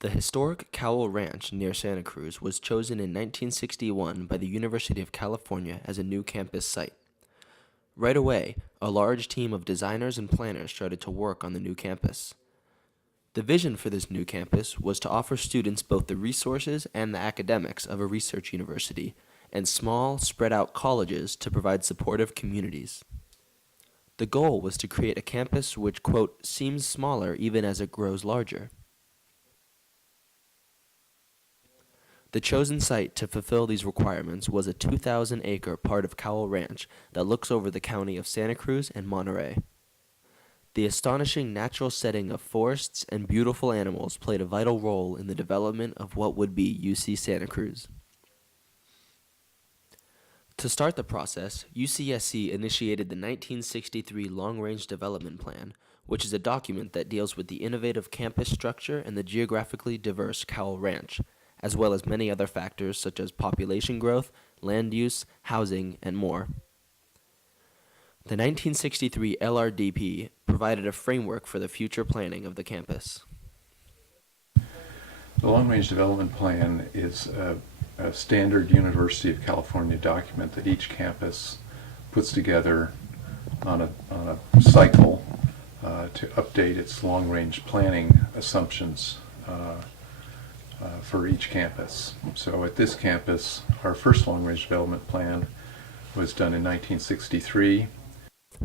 The historic Cowell Ranch near Santa Cruz was chosen in 1961 by the University of California as a new campus site. Right away, a large team of designers and planners started to work on the new campus. The vision for this new campus was to offer students both the resources and the academics of a research university, and small, spread out colleges to provide supportive communities. The goal was to create a campus which, quote, seems smaller even as it grows larger. The chosen site to fulfill these requirements was a 2,000-acre part of Cowell Ranch that looks over the county of Santa Cruz and Monterey. The astonishing natural setting of forests and beautiful animals played a vital role in the development of what would be UC Santa Cruz. To start the process, UCSC initiated the 1963 Long Range Development Plan, which is a document that deals with the innovative campus structure and the geographically diverse Cowell Ranch, as well as many other factors such as population growth, land use, housing, and more. The 1963 LRDP provided a framework for the future planning of the campus. The Long Range Development Plan is a standard University of California document that each campus puts together on a cycle to update its long-range planning assumptions for each campus. So at this campus, our first long-range development plan was done in 1963.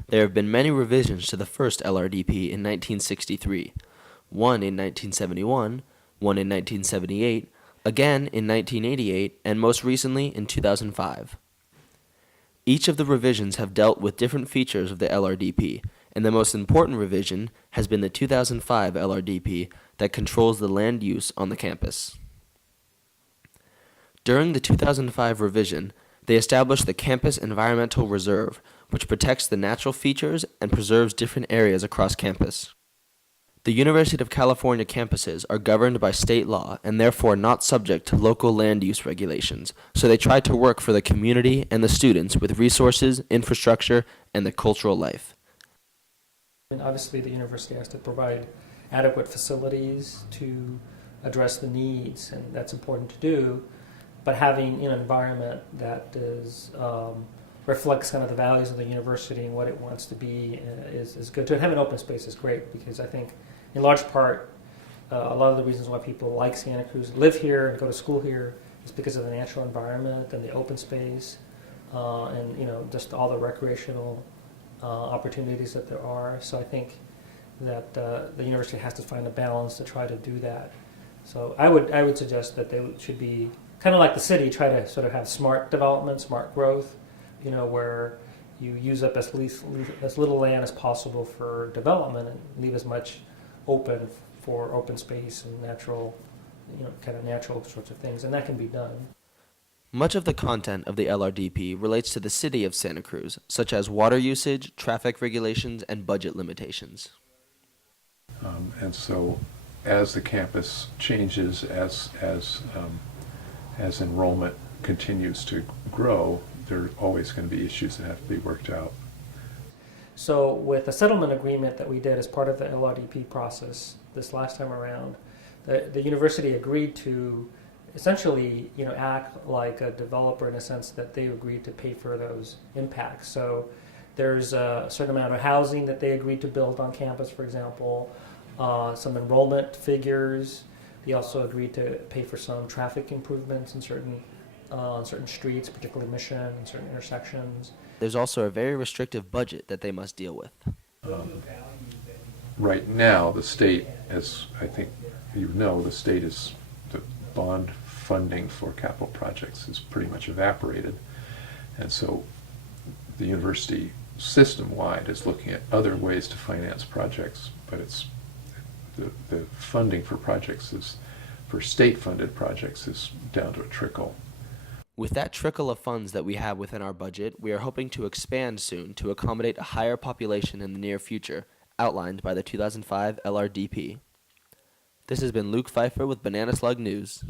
There have been many revisions to the first LRDP in 1963, one in 1971, one in 1978, again in 1988, and most recently in 2005. Each of the revisions have dealt with different features of the LRDP, and the most important revision has been the 2005 LRDP that controls the land use on the campus. During the 2005 revision, they established the Campus Environmental Reserve, which protects the natural features and preserves different areas across campus. The University of California campuses are governed by state law and therefore not subject to local land use regulations, so they try to work for the community and the students with resources, infrastructure, and the cultural life. And obviously the university has to provide adequate facilities to address the needs, and that's important to do. But having an environment that reflects kind of the values of the university and what it wants to be is good. To have an open space is great, because I think in large part a lot of the reasons why people like Santa Cruz, live here and go to school here, is because of the natural environment and the open space and just all the recreational opportunities that there are. So I think that the university has to find a balance to try to do that. So I would suggest that they should be kind of like the city, try to sort of have smart development, smart growth, where you use up as little land as possible for development and leave as much open for open space and natural, kind of natural sorts of things, and that can be done. Much of the content of the LRDP relates to the city of Santa Cruz, such as water usage, traffic regulations, and budget limitations. And so as the campus changes, as enrollment continues to grow, there are always going to be issues that have to be worked out. So with the settlement agreement that we did as part of the LRDP process this last time around, the university agreed to essentially act like a developer, in a sense that they agreed to pay for those impacts. So there's a certain amount of housing that they agreed to build on campus, for example, some enrollment figures. They also agreed to pay for some traffic improvements in on certain streets, particularly Mission and certain intersections. There's also a very restrictive budget that they must deal with. Right now, the state, as I think the bond funding for capital projects is pretty much evaporated. And so the university system-wide is looking at other ways to finance projects, but it's the funding for projects for state-funded projects is down to a trickle. With that trickle of funds that we have within our budget, we are hoping to expand soon to accommodate a higher population in the near future, outlined by the 2005 LRDP. This has been Luke Pfeiffer with Banana Slug News.